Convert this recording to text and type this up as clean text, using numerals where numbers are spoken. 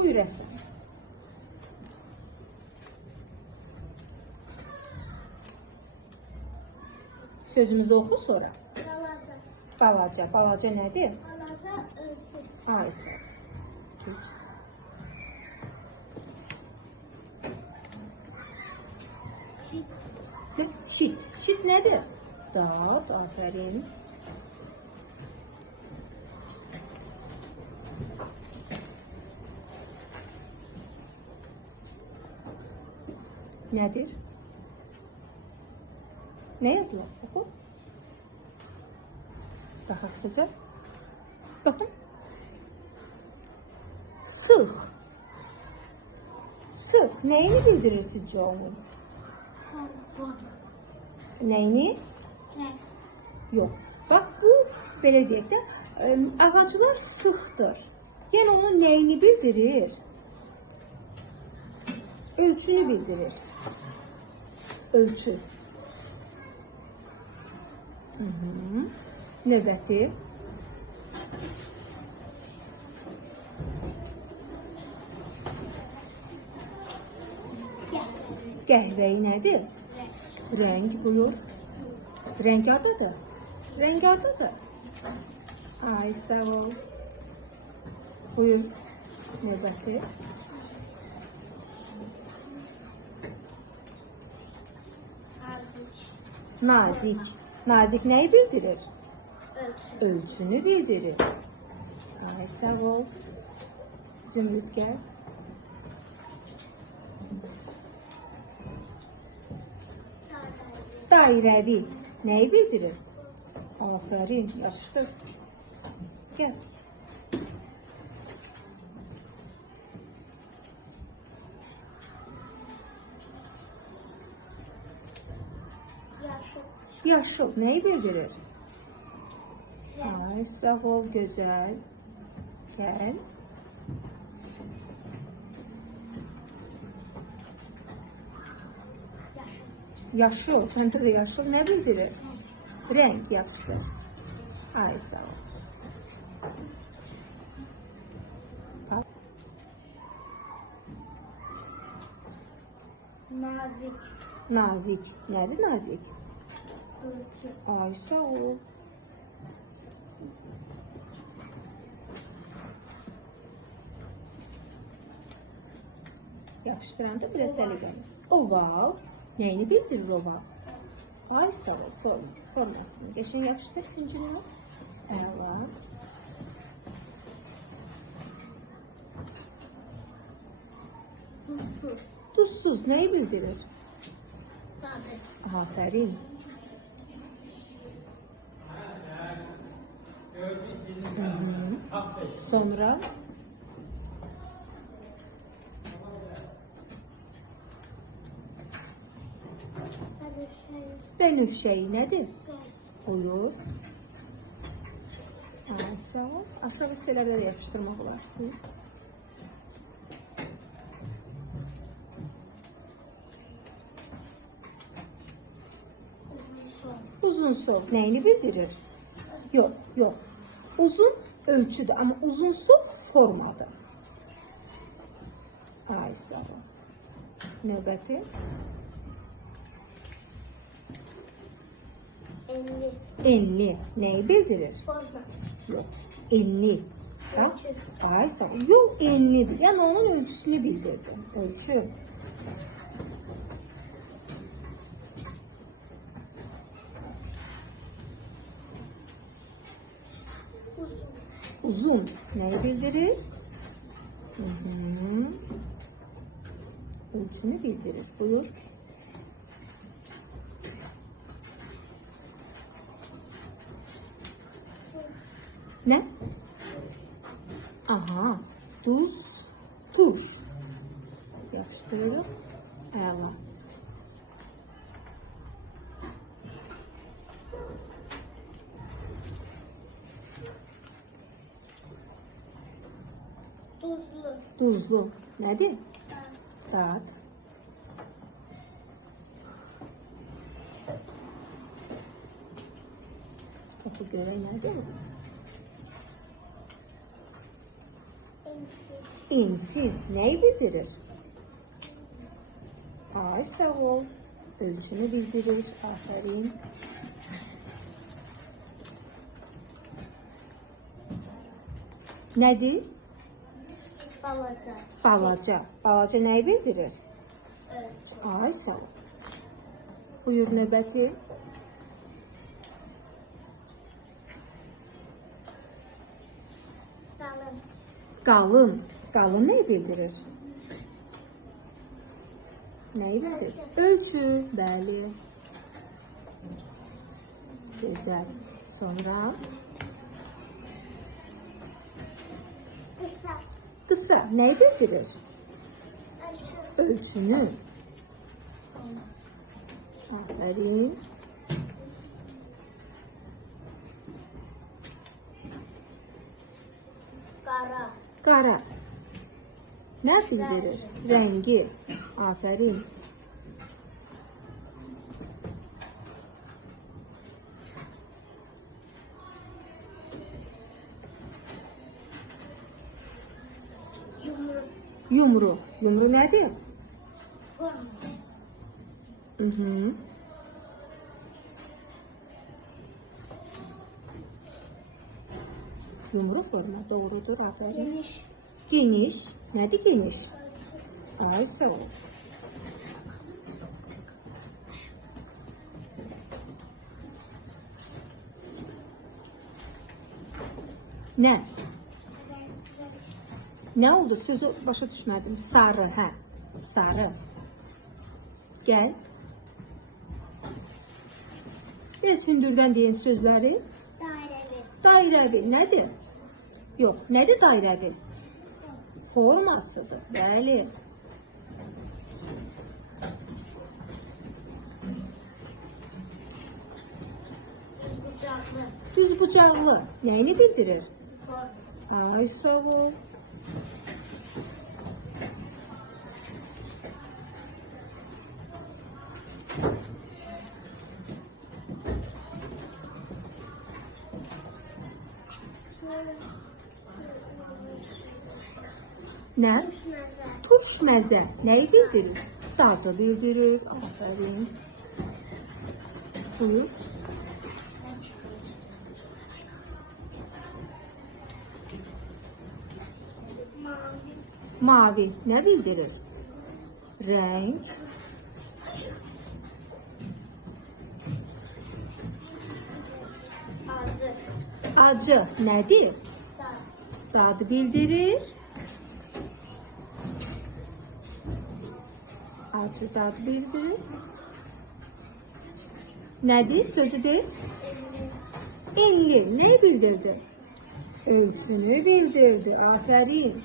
Buyur Əsad. Sözümüzü oxu sonra. Balaca. Balaca. Balaca nədir? Balaca ölçü. Aysa. Keç. Şit. Şit. Şit nədir? Dağ. Aferin. Nədir? Ne yazılır? Oku. Daha kısaca. Bakın. Sıx. Sıx. Neyini bildirir sizce onun? Hava. Neyini? Renk. Yok. Bak bu belə deyək də ağaclar sıxdır. Yəni onun neyini bildirir? Ölçünü bildirir. Ölçü. Növbəti. Qəhvəyi nədir? Rəng buyur. Rəng hardadır? Rəng hardadır? Ay sağ ol. Buyur. Növbəti. Nazik. Nazik neyi bildirir? Ölçü. Ölçünü bildirir. Ay sağ ol. Zümrüt gel. Dairəvi. Neyi bildirir? Aferin. Yaxşıdır. Gel. Yaşıl. Yaşıl neyi bildirir? Ay sağ ol güzel. Gel. Yaşıl. Yaşıl. Səncə də yaşıl nə bildirir? Renk yaxşı. Ay sağ ol. Bak. Nazik. Nazik. Nədir nazik? Ölçü. Ay sağ ol. Yapıştıranda biraz səliqəli. Oval. Neyini bildirir oval? Ay sağ ol. Formasını. Geçen yapıştır zincirine. Evet. Tuzsuz. Tuzsuz neyi bildirir? Tadı. Aferin. Sonra Hadi şey. benüfşeyi nedir? Olur. Ay sağ ol. Aşağı hisselerde de yapıştırmak olar. Buyur. Uzun sol neyini bildirir? Yok, yok. Uzun ölçüdür ama uzun sol formadır. Ay sağ ol. Növbəti. Enli. Enli neyi bildirir? Forma. Yok. Enli. Bak. Ölçü. Ay sağ ol. Yok enlidir. Yani onun ölçüsünü bildirdi. Ölçü. Uzun. Uzun neyi bildirir? Hı-hı. Ölçünü bildirir. Buyur. Ne? Aha. Tuz. Tuş. Yapıştırıyoruz. Eyvallah. Tuzlu. Tuzlu. Nedir? Saat. Oku göreyim nedir? Ensiz. İnsiz neyi bildirir? Ay sağ ol. Ölçünü bildirir. Aferin. Nedir? Balaca. Balaca. Balaca neyi bildirir? Ölçü. Ay sağ ol. Buyur növbəti. Kalın. Qalın. Qalın neyi bildirir? Neyi bildirir? Ölçü. Bəli. Güzel. Sonra Kısa. kısa neyi bildirir? Ölçü. Ölçünü. Aferin. Kara. Qara. Ne bildirir? Rengi. Aferin. Yumruk. Yumru. Yumru nedir? Forma. Hı. Yumru forma. Doğrudur. Aferin. Geniş. Geniş. Nedir geniş? Ay sağ ol. Ne? Ne oldu? Sözü başa düşmedim. Sarı, hə. Sarı. Gel. Biraz hündürdən deyin sözləri. Daireli. Dairəvi nədir? Yox, nədir dairəvi? Formasıdır. Bəli. Bucaklı. Düz bucaqlı. Nəyini bildirir? Forma. Ay sağ ol. Nə? Düşmeze. Turş məzə. Nəyi bildirir? Dadı bildirir. Aferin. Buyur. Mavi. Mavi. Nə bildirir? Renk. Acı. Acı. Nədir? Dar. Dadı bildirir. Acı dadı bildirir. Nədir? Sözüdür. Elli. Enli. Ne bildirdi? Ölçünü bildirdi. Aferin.